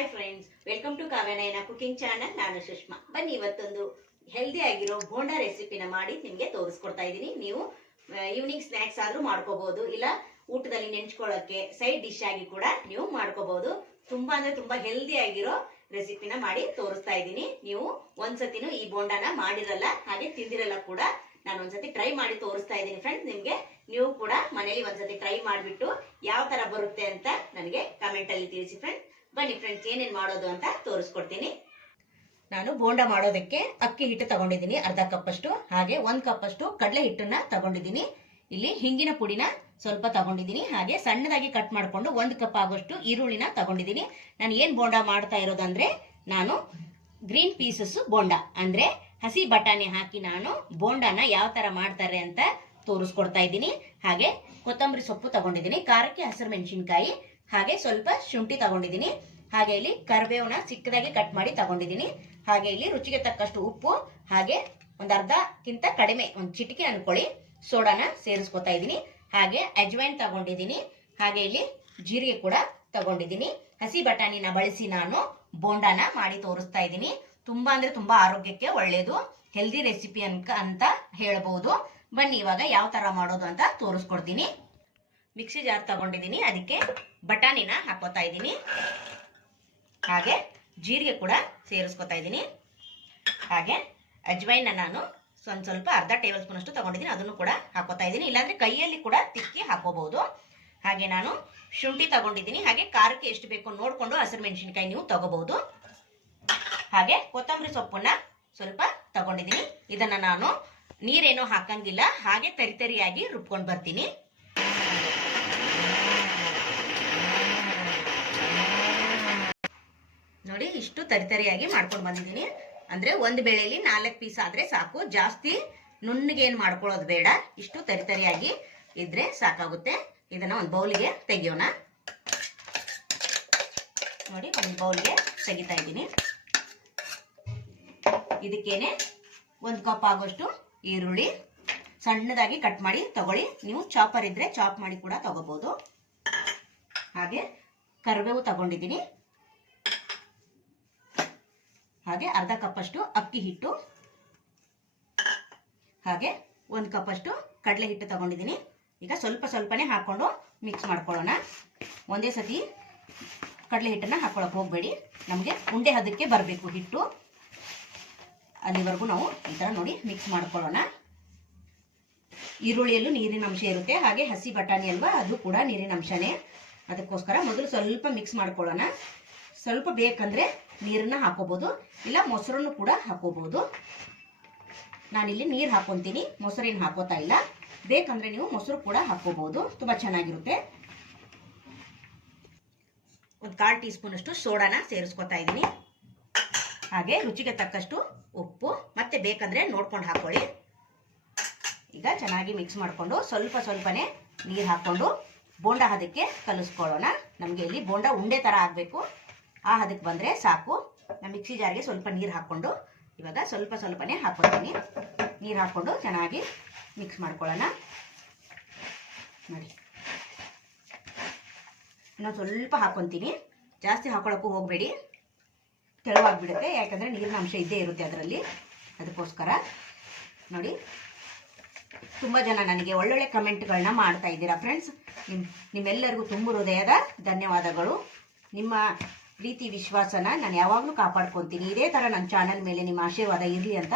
Hi friends, welcome to Kavyanayana cooking channel. ನಾನು ಸುಷ್ಮಾ. ಬನ್ನಿ ಇವತ್ತೊಂದು ಹೆಲ್ದಿ ಆಗಿರೋ ಬೋಂಡಾ ರೆಸಿಪಿನ ಮಾಡಿ ನಿಮಗೆ ತೋರಿಸ್ಕೊಡ್ತಾ ಇದ್ದೀನಿ. ನೀವು ಈವ್ನಿಂಗ್ ಸ್ನಾಕ್ಸ್ ಆದ್ರೂ ಮಾಡ್ಕೋಬಹುದು, ಇಲ್ಲ ಊಟದಲ್ಲಿ ನೆಂಚ್ಕೊಳ್ಳೋಕೆ ಸೈಡ್ ಡಿಶ್ ಆಗಿ ಕೂಡ ನೀವು ಮಾಡ್ಕೋಬಹುದು. ತುಂಬಾ ಅಂದ್ರೆ ತುಂಬಾ ಹೆಲ್ದಿ ಆಗಿರೋ ರೆಸಿಪಿನ ಮಾಡಿ ತೋರಿಸ್ತಾ ಇದ್ದೀನಿ. ನೀವು ಒಂದ್ಸತಿನೂ ಈ ಬೋಂಡಾನ ಮಾಡಿರಲ್ಲ, ಹಾಗೆ ತಿಂದಿರಲ್ಲ ಕೂಡ. ನಾನು ಒಂದ್ಸತಿ ಟ್ರೈ ಮಾಡಿ ತೋರಿಸ್ತಾ ಇದ್ದೀನಿ ಫ್ರೆಂಡ್ಸ್. ನಿಮ್ಗೆ ನೀವು ಕೂಡ ಮನೇಲಿ ಒಂದ್ಸತಿ ಟ್ರೈ ಮಾಡಿಬಿಟ್ಟು ಯಾವ ತರ ಬರುತ್ತೆ ಅಂತ ನನಗೆ ಕಮೆಂಟ್ ಅಲ್ಲಿ ತಿಳಿಸಿ ಫ್ರೆಂಡ್ಸ್. ಬನ್ನಿ ಫ್ರೆಂಡ್ಸ್, ಏನೇನ್ ಮಾಡೋದು ಅಂತ ತೋರಿಸ್ಕೊಡ್ತೀನಿ. ನಾನು ಬೋಂಡಾ ಮಾಡೋದಕ್ಕೆ ಅಕ್ಕಿ ಹಿಟ್ಟು ತಗೊಂಡಿದ್ದೀನಿ ಅರ್ಧ ಕಪ್ ಅಷ್ಟು, ಹಾಗೆ 1 ಕಪ್ ಅಷ್ಟು ಕಡಲೆ ಹಿಟ್ಟನ್ನ ತಗೊಂಡಿದ್ದೀನಿ. ಇಲ್ಲಿ ಹಿಂಗಿನ ಪುಡಿನ ಸ್ವಲ್ಪ ತಗೊಂಡಿದ್ದೀನಿ, ಹಾಗೆ ಸಣ್ಣದಾಗಿ ಕಟ್ ಮಾಡ್ಕೊಂಡು 1 ಕಪ್ ಆಗೋಷ್ಟು ಈರುಳ್ಳಿನ ತಗೊಂಡಿದ್ದೀನಿ. ನಾನು ಏನ್ ಬೋಂಡಾ ಮಾಡ್ತಾ ಇರೋದಂದ್ರೆ, ನಾನು ಗ್ರೀನ್ ಪೀಸಸ್ ಬೋಂಡಾ ಅಂದ್ರೆ ಹಸಿ ಬಟಾಣಿ ಹಾಕಿ ನಾನು ಬೋಂಡಾನ ಯಾವ ತರ ಮಾಡ್ತಾರೆ ಅಂತ ತೋರಿಸ್ಕೊಡ್ತಾ ಇದ್ದೀನಿ. ಹಾಗೆ ಕೊತ್ತಂಬರಿ ಸೊಪ್ಪು ತಗೊಂಡಿದ್ದೀನಿ, ಖಾರಕ್ಕೆ ಹಸಿರು ಮೆಣಸಿನ್ಕಾಯಿ, ಹಾಗೆ ಸ್ವಲ್ಪ ಶುಂಠಿ ತಗೊಂಡಿದ್ದೀನಿ, ಹಾಗೆ ಇಲ್ಲಿ ಕರಿಬೇವನ್ನ ಚಿಕ್ಕದಾಗಿ ಕಟ್ ಮಾಡಿ ತಗೊಂಡಿದ್ದೀನಿ, ಹಾಗೆ ಇಲ್ಲಿ ರುಚಿಗೆ ತಕ್ಕಷ್ಟು ಉಪ್ಪು, ಹಾಗೆ ಒಂದು ಅರ್ಧಕ್ಕಿಂತ ಕಡಿಮೆ ಒಂದು ಚಿಟಿಕೆ ಅನ್ಕೊಳ್ಳಿ ಸೋಡಾನ ಸೇರಿಸ್ಕೊತಾ ಇದ್ದೀನಿ, ಹಾಗೆ ಅಜ್ವೈನ್ ತಗೊಂಡಿದ್ದೀನಿ, ಹಾಗೆ ಇಲ್ಲಿ ಜೀರಿಗೆ ಕೂಡ ತಗೊಂಡಿದ್ದೀನಿ. ಹಸಿ ಬಟಾಣಿನ ಬಳಸಿ ನಾನು ಬೋಂಡಾನ ಮಾಡಿ ತೋರಿಸ್ತಾ ಇದ್ದೀನಿ. ತುಂಬಾ ಅಂದ್ರೆ ತುಂಬಾ ಆರೋಗ್ಯಕ್ಕೆ ಒಳ್ಳೇದು, ಹೆಲ್ದಿ ರೆಸಿಪಿ ಅಂತ ಹೇಳ್ಬಹುದು. ಬನ್ನಿ ಇವಾಗ ಯಾವ ತರ ಮಾಡೋದು ಅಂತ ತೋರಿಸ್ಕೊಡ್ತೀನಿ. ಮಿಕ್ಸಿ ಜಾರ್ ತಗೊಂಡಿದ್ದೀನಿ, ಅದಕ್ಕೆ ಬಟಾಣಿನ ಹಾಕೋತಾ ಇದ್ದೀನಿ, ಹಾಗೆ ಜೀರಿಗೆ ಕೂಡ ಸೇರಿಸ್ಕೊತಾ ಇದ್ದೀನಿ, ಹಾಗೆ ಅಜ್ವೈನ್ ನಾನು ಸ್ವಲ್ಪ ಅರ್ಧ ಟೇಬಲ್ ಸ್ಪೂನ್ ಅಷ್ಟು ತಗೊಂಡಿದ್ದೀನಿ, ಅದನ್ನು ಕೂಡ ಹಾಕೋತಾ ಇದ್ದೀನಿ. ಇಲ್ಲಾಂದ್ರೆ ಕೈಯಲ್ಲಿ ಕೂಡ ತಿಕ್ಕಿ ಹಾಕೋಬಹುದು. ಹಾಗೆ ನಾನು ಶುಂಠಿ ತಗೊಂಡಿದ್ದೀನಿ, ಹಾಗೆ ಖಾರಕ್ಕೆ ಎಷ್ಟು ಬೇಕೋ ನೋಡ್ಕೊಂಡು ಹಸಿರು ಮೆಣಸಿನಕಾಯಿ ನೀವು ತಗೋಬಹುದು. ಹಾಗೆ ಕೊತ್ತಂಬರಿ ಸೊಪ್ಪನ್ನ ಸ್ವಲ್ಪ ತಗೊಂಡಿದ್ದೀನಿ. ಇದನ್ನ ನಾನು ನೀರೇನೋ ಹಾಕಂಗಿಲ್ಲ, ಹಾಗೆ ತರಿತರಿಯಾಗಿ ರುಬ್ಕೊಂಡು ಬರ್ತೀನಿ. ನೋಡಿ, ಇಷ್ಟು ತರಿತರಿಯಾಗಿ ಮಾಡ್ಕೊಂಡು ಬಂದಿದ್ದೀನಿ. ಅಂದ್ರೆ ಒಂದು ಬೇಳೆಯಲ್ಲಿ 4 ಪೀಸ್ ಆದ್ರೆ ಸಾಕು, ಜಾಸ್ತಿ ನುಣ್ಣಗೆ ಏನು ಮಾಡ್ಕೊಳ್ಳೋದು ಬೇಡ, ಇಷ್ಟು ತರಿತರಿಯಾಗಿ ಇದ್ರೆ ಸಾಕಾಗುತ್ತೆ. ಇದನ್ನ ಒಂದು ಬೌಲಿಗೆ ತೆಗಿಯೋಣ. ನೋಡಿ, ಒಂದು ಬೌಲ್ಗೆ ತೆಗಿತಾ ಇದ್ದೀನಿ. ಇದಕ್ಕೇನೆ 1 ಕಪ್ ಆಗೋಷ್ಟು ಈರುಳ್ಳಿ ಸಣ್ಣದಾಗಿ ಕಟ್ ಮಾಡಿ ತಗೊಳ್ಳಿ, ನೀವು ಚಾಪರ್ ಇದ್ರೆ ಚಾಪ್ ಮಾಡಿ ಕೂಡ ತಗೋಬಹುದು. ಹಾಗೆ ಕರಿಬೇವು ತಗೊಂಡಿದ್ದೀನಿ, ಹಾಗೆ ಅರ್ಧ ಕಪ್ ಅಷ್ಟು ಅಕ್ಕಿ ಹಿಟ್ಟು, ಹಾಗೆ 1 ಕಪ್ ಅಷ್ಟು ಕಡಲೆ ಹಿಟ್ಟು ತಗೊಂಡಿದ್ದೀನಿ. ಈಗ ಸ್ವಲ್ಪ ಸ್ವಲ್ಪನೇ ಹಾಕೊಂಡು ಮಿಕ್ಸ್ ಮಾಡ್ಕೊಳ್ಳೋಣ. ಒಂದೇ ಸತಿ ಕಡಲೆ ಹಿಟ್ಟನ್ನ ಹಾಕೊಳಕ್ ಹೋಗ್ಬೇಡಿ, ನಮಗೆ ಉಂಡೆ ಹದಕ್ಕೆ ಬರಬೇಕು ಹಿಟ್ಟು, ಅಲ್ಲಿವರೆಗೂ ನಾವು ಈ ತರ ನೋಡಿ ಮಿಕ್ಸ್ ಮಾಡ್ಕೊಳ್ಳೋಣ. ಈರುಳ್ಳಿಯಲ್ಲೂ ನೀರಿನ ಅಂಶ ಇರುತ್ತೆ, ಹಾಗೆ ಹಸಿ ಬಟಾಣಿ ಅಲ್ವಾ, ಅದು ಕೂಡ ನೀರಿನ ಅಂಶನೇ. ಅದಕ್ಕೋಸ್ಕರ ಮೊದಲು ಸ್ವಲ್ಪ ಮಿಕ್ಸ್ ಮಾಡ್ಕೊಳ್ಳೋಣ. ಸ್ವಲ್ಪ ಬೇಕಂದ್ರೆ ನೀರನ್ನ ಹಾಕೋಬಹುದು, ಇಲ್ಲ ಮೊಸರನ್ನು ಕೂಡ ಹಾಕೋಬಹುದು. ನಾನಿಲ್ಲಿ ನೀರು ಹಾಕೊಂತೀನಿ, ಮೊಸರೇನು ಹಾಕೋತಾ ಇಲ್ಲ. ಬೇಕಂದ್ರೆ ನೀವು ಮೊಸರು ಕೂಡ ಹಾಕೋಬಹುದು, ತುಂಬಾ ಚೆನ್ನಾಗಿರುತ್ತೆ. ಒಂದು 1/4 ಟೀ ಸ್ಪೂನ್ ಅಷ್ಟು ಸೋಡಾನ ಸೇರಿಸ್ಕೊತಾ ಇದ್ದೀನಿ, ಹಾಗೆ ರುಚಿಗೆ ತಕ್ಕಷ್ಟು ಉಪ್ಪು, ಮತ್ತೆ ಬೇಕಂದ್ರೆ ನೋಡ್ಕೊಂಡು ಹಾಕೊಳ್ಳಿ. ಈಗ ಚೆನ್ನಾಗಿ ಮಿಕ್ಸ್ ಮಾಡಿಕೊಂಡು ಸ್ವಲ್ಪ ಸ್ವಲ್ಪನೇ ನೀರು ಹಾಕೊಂಡು ಬೋಂಡಾ ಹದಕ್ಕೆ ಕಲಿಸ್ಕೊಳ್ಳೋಣ. ನಮಗೆ ಇಲ್ಲಿ ಬೋಂಡಾ ಉಂಡೆ ತರ ಆಗಬೇಕು, ಆ ಹದಕ್ಕೆ ಬಂದರೆ ಸಾಕು. ನಾನು ಮಿಕ್ಸಿ ಜಾರ್ಗೆ ಸ್ವಲ್ಪ ನೀರು ಹಾಕ್ಕೊಂಡು ಇವಾಗ ಸ್ವಲ್ಪ ಸ್ವಲ್ಪನೇ ಹಾಕ್ಕೊಳ್ತೀನಿ. ನೀರು ಹಾಕ್ಕೊಂಡು ಚೆನ್ನಾಗಿ ಮಿಕ್ಸ್ ಮಾಡ್ಕೊಳ್ಳೋಣ. ನೋಡಿ, ಇನ್ನೊಂದು ಸ್ವಲ್ಪ ಹಾಕ್ಕೊತೀನಿ, ಜಾಸ್ತಿ ಹಾಕೊಳ್ಳೋಕ್ಕೂ ಹೋಗಬೇಡಿ, ತೆಳುವಾಗಿಬಿಡುತ್ತೆ, ಯಾಕಂದರೆ ನೀರಿನ ಅಂಶ ಇದ್ದೇ ಇರುತ್ತೆ ಅದರಲ್ಲಿ. ಅದಕ್ಕೋಸ್ಕರ ನೋಡಿ, ತುಂಬ ಜನ ನನಗೆ ಒಳ್ಳೊಳ್ಳೆ ಕಮೆಂಟ್ಗಳನ್ನ ಮಾಡ್ತಾ ಇದ್ದೀರಾ ಫ್ರೆಂಡ್ಸ್. ನಿಮ್ಮೆಲ್ಲರಿಗೂ ತುಂಬ ಹೃದಯದ ಧನ್ಯವಾದಗಳು. ನಿಮ್ಮ ಪ್ರೀತಿ ವಿಶ್ವಾಸನ ನಾನು ಯಾವಾಗಲೂ ಕಾಪಾಡ್ಕೊತೀನಿ. ಇದೇ ಥರ ನನ್ನ ಚಾನಲ್ ಮೇಲೆ ನಿಮ್ಮ ಆಶೀರ್ವಾದ ಇರಲಿ ಅಂತ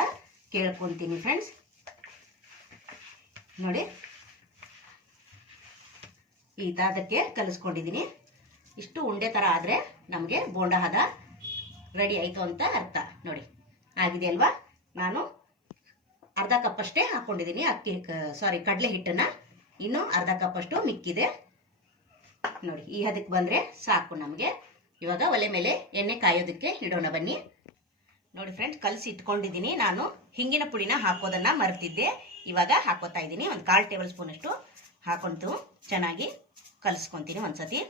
ಕೇಳ್ಕೊತೀನಿ ಫ್ರೆಂಡ್ಸ್. ನೋಡಿ, ಈ ಹದಕ್ಕೆ ಕಲಿಸ್ಕೊಂಡಿದ್ದೀನಿ. ಇಷ್ಟು ಉಂಡೆ ಥರ ಆದರೆ ನಮಗೆ ಬೋಂಡಾ ಹದ ರೆಡಿ ಆಯಿತು ಅಂತ ಅರ್ಥ. ನೋಡಿ, ಆಗಿದೆ ಅಲ್ವಾ. ನಾನು ಅರ್ಧ ಕಪ್ ಅಷ್ಟೇ ಹಾಕೊಂಡಿದ್ದೀನಿ ಕಡಲೆ ಹಿಟ್ಟನ್ನ, ಇನ್ನು ಅರ್ಧ ಕಪ್ ಅಷ್ಟು ಮಿಕ್ಕಿದೆ. ನೋಡಿ, ಈ ಹದಕ್ಕೆ ಬಂದರೆ ಸಾಕು ನಮಗೆ. ಇವಾಗ ಒಲೆ ಮೇಲೆ ಎಣ್ಣೆ ಕಾಯೋದಕ್ಕೆ ಇಡೋಣ ಬನ್ನಿ. ನೋಡಿ ಫ್ರೆಂಡ್ಸ್, ಕಲಸಿ ಇಟ್ಕೊಂಡಿದ್ದೀನಿ. ನಾನು ಹಿಂಗಿನ ಪುಡಿನ ಹಾಕೋದನ್ನ ಮರೆತಿದ್ದೆ, ಇವಾಗ ಹಾಕೋತಾ ಇದ್ದೀನಿ. ಒಂದು 1/4 ಟೇಬಲ್ ಸ್ಪೂನ್ ಅಷ್ಟು ಹಾಕೊಂಡು ಚೆನ್ನಾಗಿ ಕಲಿಸ್ಕೊತೀನಿ ಒಂದ್ಸತಿ.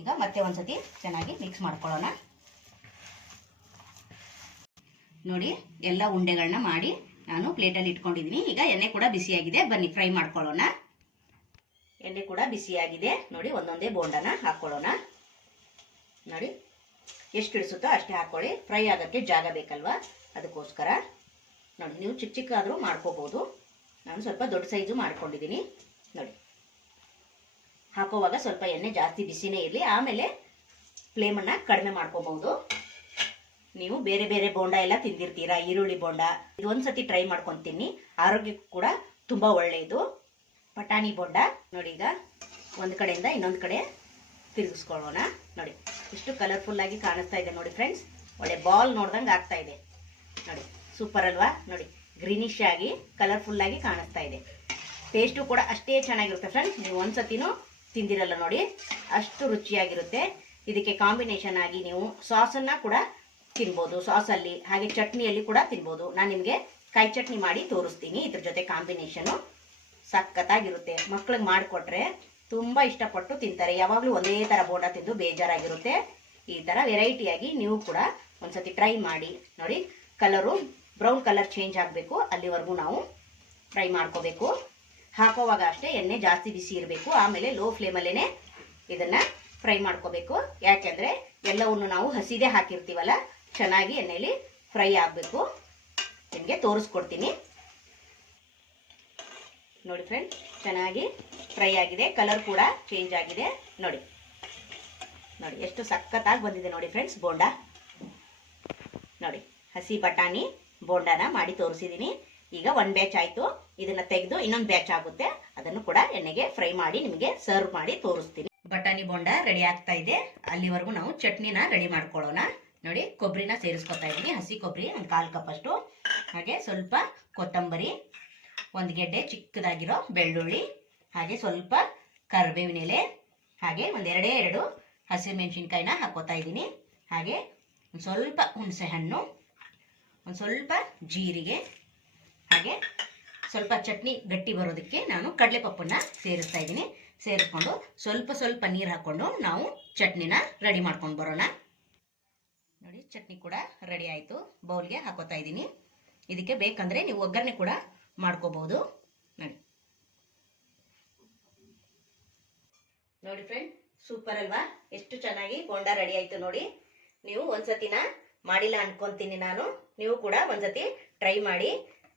ಈಗ ಮತ್ತೆ ಒಂದ್ಸತಿ ಚೆನ್ನಾಗಿ ಮಿಕ್ಸ್ ಮಾಡ್ಕೊಳ್ಳೋಣ. ನೋಡಿ, ಎಲ್ಲ ಉಂಡೆಗಳನ್ನ ಮಾಡಿ ನಾನು ಪ್ಲೇಟಲ್ಲಿ ಇಟ್ಕೊಂಡಿದ್ದೀನಿ. ಈಗ ಎಣ್ಣೆ ಕೂಡ ಬಿಸಿಯಾಗಿದೆ, ಬನ್ನಿ ಫ್ರೈ ಮಾಡ್ಕೊಳ್ಳೋಣ. ಎಣ್ಣೆ ಕೂಡ ಬಿಸಿಯಾಗಿದೆ. ನೋಡಿ, ಒಂದೊಂದೇ ಬೋಂಡನ ಹಾಕೊಳ್ಳೋಣ. ನೋಡಿ ಎಷ್ಟು ಇಳಿಸುತ್ತೋ ಅಷ್ಟೇ ಹಾಕೊಳ್ಳಿ. ಫ್ರೈ ಆಗೋಕ್ಕೆ ಜಾಗ ಬೇಕಲ್ವಾ, ಅದಕ್ಕೋಸ್ಕರ ನೋಡಿ ನೀವು ಚಿಕ್ಕ ಚಿಕ್ಕಾದರೂ ಮಾಡ್ಕೋಬೋದು. ನಾನು ಸ್ವಲ್ಪ ದೊಡ್ಡ ಸೈಜು ಮಾಡ್ಕೊಂಡಿದ್ದೀನಿ. ನೋಡಿ ಹಾಕೋವಾಗ ಸ್ವಲ್ಪ ಎಣ್ಣೆ ಜಾಸ್ತಿ ಬಿಸಿನೇ ಇರಲಿ, ಆಮೇಲೆ ಫ್ಲೇಮನ್ನು ಕಡಿಮೆ ಮಾಡ್ಕೋಬಹುದು. ನೀವು ಬೇರೆ ಬೇರೆ ಬೋಂಡ ಎಲ್ಲ ತಿಂದಿರ್ತೀರಾ, ಈರುಳ್ಳಿ ಬೋಂಡ, ಇದು ಒಂದ್ಸತಿ ಟ್ರೈ ಮಾಡ್ಕೊತೀನಿ, ಆರೋಗ್ಯಕ್ಕೂ ಕೂಡ ತುಂಬ ಒಳ್ಳೆಯದು. ಬಟಾಣಿ ಬೋಂಡ ನೋಡಿ, ಈಗ ಒಂದು ಕಡೆಯಿಂದ ಇನ್ನೊಂದು ಕಡೆ ತಿರುಗಿಸ್ಕೊಳ್ಳೋಣ. ನೋಡಿ ಎಷ್ಟು ಕಲರ್ಫುಲ್ ಆಗಿ ಕಾಣಿಸ್ತಾ ಇದೆ ನೋಡಿ ಫ್ರೆಂಡ್ಸ್, ಒಳ್ಳೆ ಬಾಲ್ ನೋಡ್ದಂಗೆ ಆಗ್ತಾ ಇದೆ ನೋಡಿ. ಸೂಪರ್ ಅಲ್ವಾ? ನೋಡಿ ಗ್ರೀನಿಶ್ ಆಗಿ ಕಲರ್ಫುಲ್ ಆಗಿ ಕಾಣಿಸ್ತಾ ಇದೆ. ಟೇಸ್ಟು ಕೂಡ ಅಷ್ಟೇ ಚೆನ್ನಾಗಿರುತ್ತೆ ಫ್ರೆಂಡ್ಸ್. ನೀವು ಒಂದ್ಸತಿನೂ ತಿಂದಿರಲ್ಲ ನೋಡಿ, ಅಷ್ಟು ರುಚಿಯಾಗಿರುತ್ತೆ. ಇದಕ್ಕೆ ಕಾಂಬಿನೇಷನ್ ಆಗಿ ನೀವು ಸಾಸನ್ನು ಕೂಡ ತಿನ್ಬೋದು, ಸಾಸಲ್ಲಿ ಹಾಗೆ ಚಟ್ನಿಯಲ್ಲಿ ಕೂಡ ತಿನ್ಬೋದು. ನಾನು ನಿಮಗೆ ಕಾಯಿ ಚಟ್ನಿ ಮಾಡಿ ತೋರಿಸ್ತೀನಿ. ಇದ್ರ ಜೊತೆ ಕಾಂಬಿನೇಷನು ಸಖತ್ತಾಗಿರುತ್ತೆ. ಮಕ್ಳಿಗೆ ಮಾಡಿಕೊಟ್ರೆ ತುಂಬ ಇಷ್ಟಪಟ್ಟು ತಿಂತಾರೆ. ಯಾವಾಗಲೂ ಒಂದೇ ಥರ ಬೋಂಡ ತಿಂದು ಬೇಜಾರಾಗಿರುತ್ತೆ. ಈ ಥರ ವೆರೈಟಿಯಾಗಿ ನೀವು ಕೂಡ ಒಂದ್ಸತಿ ಟ್ರೈ ಮಾಡಿ ನೋಡಿ. ಕಲರು ಬ್ರೌನ್ ಕಲರ್ ಚೇಂಜ್ ಆಗಬೇಕು, ಅಲ್ಲಿವರೆಗೂ ನಾವು ಫ್ರೈ ಮಾಡ್ಕೋಬೇಕು. ಹಾಕೋವಾಗ ಅಷ್ಟೇ ಎಣ್ಣೆ ಜಾಸ್ತಿ ಬಿಸಿ ಇರಬೇಕು, ಆಮೇಲೆ ಲೋ ಫ್ಲೇಮಲ್ಲೇ ಇದನ್ನು ಫ್ರೈ ಮಾಡ್ಕೋಬೇಕು. ಯಾಕೆಂದರೆ ಎಲ್ಲವನ್ನು ನಾವು ಹಸಿದೇ ಹಾಕಿರ್ತೀವಲ್ಲ, ಚೆನ್ನಾಗಿ ಎಣ್ಣೆಯಲ್ಲಿ ಫ್ರೈ ಆಗಬೇಕು. ನಿಮಗೆ ತೋರಿಸ್ಕೊಡ್ತೀನಿ ನೋಡಿ ಫ್ರೆಂಡ್. ಚೆನ್ನಾಗಿ ಫ್ರೈ ಆಗಿದೆ, ಕಲರ್ ಕೂಡ ಚೇಂಜ್ ಆಗಿದೆ. ನೋಡಿ ನೋಡಿ ಎಷ್ಟು ಸಖತ್ತಾಗಿ ಬಂದಿದೆ ನೋಡಿ ಫ್ರೆಂಡ್ಸ್ ಬೋಂಡ. ನೋಡಿ ಹಸಿ ಬಟಾಣಿ ಬೋಂಡನ ಮಾಡಿ ತೋರಿಸಿದ್ದೀನಿ. ಈಗ ಒಂದು ಬ್ಯಾಚ್ ಆಯಿತು, ಇದನ್ನು ತೆಗೆದು ಇನ್ನೊಂದು ಬ್ಯಾಚ್ ಆಗುತ್ತೆ, ಅದನ್ನು ಕೂಡ ಎಣ್ಣೆಗೆ ಫ್ರೈ ಮಾಡಿ ನಿಮಗೆ ಸರ್ವ್ ಮಾಡಿ ತೋರಿಸ್ತೀನಿ. ಬಟಾಣಿ ಬೋಂಡ ರೆಡಿ ಆಗ್ತಾ ಇದೆ, ಅಲ್ಲಿವರೆಗೂ ನಾವು ಚಟ್ನಿನ ರೆಡಿ ಮಾಡ್ಕೊಳ್ಳೋಣ. ನೋಡಿ ಕೊಬ್ಬರಿನ ಸೇರಿಸ್ಕೊತಾ ಇದ್ದೀನಿ, ಹಸಿ ಕೊಬ್ಬರಿ ಒಂದು 1/4 ಕಪ್ ಅಷ್ಟು, ಹಾಗೆ ಸ್ವಲ್ಪ ಕೊತ್ತಂಬರಿ, ಒಂದು ಗೆಡ್ಡೆ ಚಿಕ್ಕದಾಗಿರೋ ಬೆಳ್ಳುಳ್ಳಿ, ಹಾಗೆ ಸ್ವಲ್ಪ ಕರಿಬೇವಿನ ಎಲೆ, ಹಾಗೆ ಎರಡು ಹಸಿಮೆಣಸಿನ್ಕಾಯಿನ ಹಾಕೋತಾ ಇದ್ದೀನಿ. ಹಾಗೆ ಒಂದು ಸ್ವಲ್ಪ ಹುಣಸೆ ಹಣ್ಣು, ಒಂದು ಸ್ವಲ್ಪ ಜೀರಿಗೆ, ಹಾಗೆ ಸ್ವಲ್ಪ ಚಟ್ನಿ ಗಟ್ಟಿ ಬರೋದಕ್ಕೆ ನಾನು ಕಡಲೆಪಪ್ಪನ್ನು ಸೇರಿಸ್ತಾ ಇದ್ದೀನಿ. ಸೇರಿಸ್ಕೊಂಡು ಸ್ವಲ್ಪ ನೀರು ಹಾಕ್ಕೊಂಡು ನಾವು ಚಟ್ನಿನ ರೆಡಿ ಮಾಡ್ಕೊಂಡು ಬರೋಣ. ನೋಡಿ ಚಟ್ನಿ ಕೂಡ ರೆಡಿ ಆಯಿತು, ಬೌಲ್ಗೆ ಹಾಕೋತಾ ಇದ್ದೀನಿ. ಇದಕ್ಕೆ ಬೇಕಂದರೆ ನೀವು ಒಗ್ಗರಣೆ ಕೂಡ ಮಾಡ್ಕೋಬಹುದು. ನೋಡಿ ಫ್ರೆಂಡ್, ಸೂಪರ್ ಅಲ್ವಾ? ಎಷ್ಟು ಚೆನ್ನಾಗಿ ಬೋಂಡ ರೆಡಿ ಆಯ್ತು ನೋಡಿ. ನೀವು ಒಂದ್ಸತಿನ ಮಾಡಿಲ್ಲ ಅನ್ಕೊಂತೀನಿ ನಾನು, ನೀವು ಕೂಡ ಒಂದ್ಸತಿ ಟ್ರೈ ಮಾಡಿ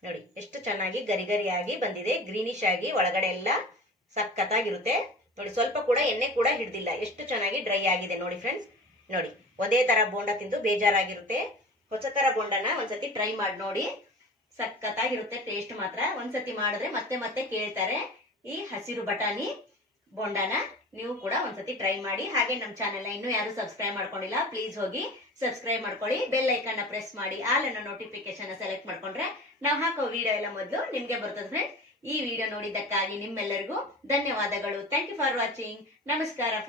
ನೋಡಿ. ಎಷ್ಟು ಚೆನ್ನಾಗಿ ಗರಿ ಗರಿಯಾಗಿ ಬಂದಿದೆ, ಗ್ರೀನಿಶ್ ಆಗಿ, ಒಳಗಡೆ ಎಲ್ಲ ಸಖತ್ತಾಗಿರುತ್ತೆ ನೋಡಿ. ಸ್ವಲ್ಪ ಕೂಡ ಎಣ್ಣೆ ಕೂಡ ಹಿಡ್ದಿಲ್ಲ, ಎಷ್ಟು ಚೆನ್ನಾಗಿ ಡ್ರೈ ಆಗಿದೆ ನೋಡಿ ಫ್ರೆಂಡ್ಸ್. ನೋಡಿ ಒಂದೇ ತರ ಬೋಂಡ ತಿಂದು ಬೇಜಾರಾಗಿರುತ್ತೆ. ಹೊಸ ತರ ಬೋಂಡನ ಒಂದ್ಸತಿ ಟ್ರೈ ಮಾಡಿ ನೋಡಿ, ಸಖತ್ತಾಗಿರುತ್ತೆ. ಟೇಸ್ಟ್ ಮಾತ್ರ ಒಂದ್ಸತಿ ಮಾಡಿದ್ರೆ ಮತ್ತೆ ಮತ್ತೆ ಕೇಳ್ತಾರೆ. ಈ ಹಸಿರು ಬಟಾಣಿ ಬೋಂಡಾನ ನೀವು ಕೂಡ ಒಂದ್ಸತಿ ಟ್ರೈ ಮಾಡಿ. ಹಾಗೆ ನಮ್ಮ ಚಾನೆಲ್ ಇನ್ನೂ ಯಾರು ಸಬ್ಸ್ಕ್ರೈಬ್ ಮಾಡ್ಕೊಂಡಿಲ್ಲ, ಪ್ಲೀಸ್ ಹೋಗಿ ಸಬ್ಸ್ಕ್ರೈಬ್ ಮಾಡ್ಕೊಳ್ಳಿ. ಬೆಲ್ ಐಕನ್ ಪ್ರೆಸ್ ಮಾಡಿ, ಆಲ್ ಅನ್ನೋ ನೋಟಿಫಿಕೇಶನ್ ಸೆಲೆಕ್ಟ್ ಮಾಡ್ಕೊಂಡ್ರೆ ನಾವು ಹಾಕೋ ವಿಡಿಯೋ ಎಲ್ಲ ಮೊದಲು ನಿಮ್ಗೆ ಬರ್ತದೆ ಫ್ರೆಂಡ್ಸ್. ಈ ವಿಡಿಯೋ ನೋಡಿದ್ದಕ್ಕಾಗಿ ನಿಮ್ಮೆಲ್ಲರಿಗೂ ಧನ್ಯವಾದಗಳು. Thank you for watching. ನಮಸ್ಕಾರ.